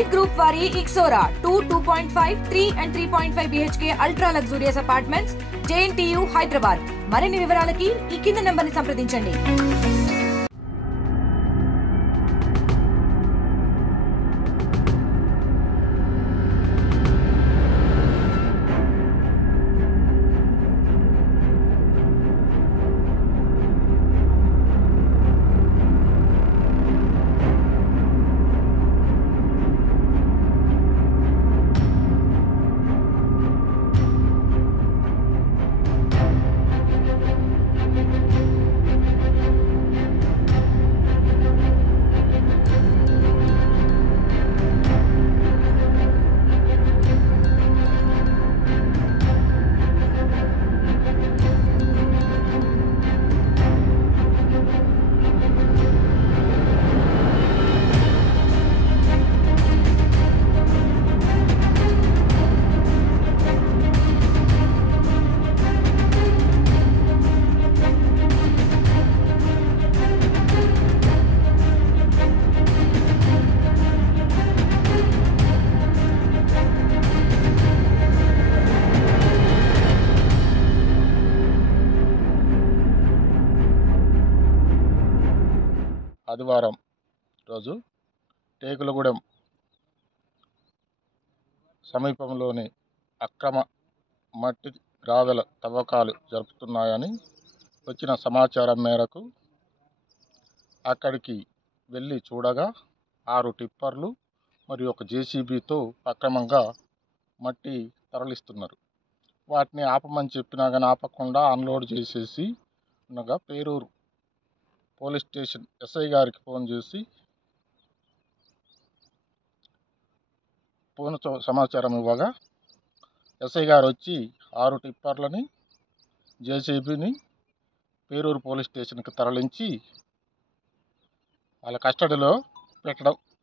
Elite Group vari Ixora 2.5, 3 and 3.5 BHK ultra luxurious apartments JNTU Hyderabad. మరిన్ని వివరాలకి ఈ కింద నంబర్ని సంప్రదించండి. ఆదివారం రోజు టేకులగూడెం సమీపంలోని అక్రమ మట్టి గ్రావెల తవ్వకాలు జరుపుతున్నాయని వచ్చిన సమాచారం మేరకు అక్కడికి వెళ్ళి చూడగా 6 టిప్పర్లు మరియు ఒక జేసీబీతో అక్రమంగా మట్టి తరలిస్తున్నారు. వాటిని ఆపమని చెప్పినా కానీ ఆపకుండా అన్లోడ్ చేసేసి ఉండగా పేరూరు పోలీస్ స్టేషన్ ఎస్ఐ గారికి ఫోన్ చేసి సమాచారం ఇవ్వగా ఎస్ఐ గారు వచ్చి 6 టిప్పర్లని జేసీబీని పేరూరు పోలీస్ స్టేషన్కి తరలించి వాళ్ళ కస్టడీలో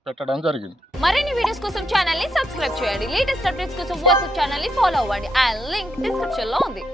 పెట్టడం జరిగింది. మరిన్ని వీడియోస్ కోసం ఛానల్ ని సబ్స్క్రైబ్ చేయండి. లేటెస్ట్ అప్డేట్స్ కోసం వాట్సాప్ ఛానల్ ని ఫాలో అవ్వండి. ఆ లింక్ డిస్క్రిప్షన్ లో ఉంది.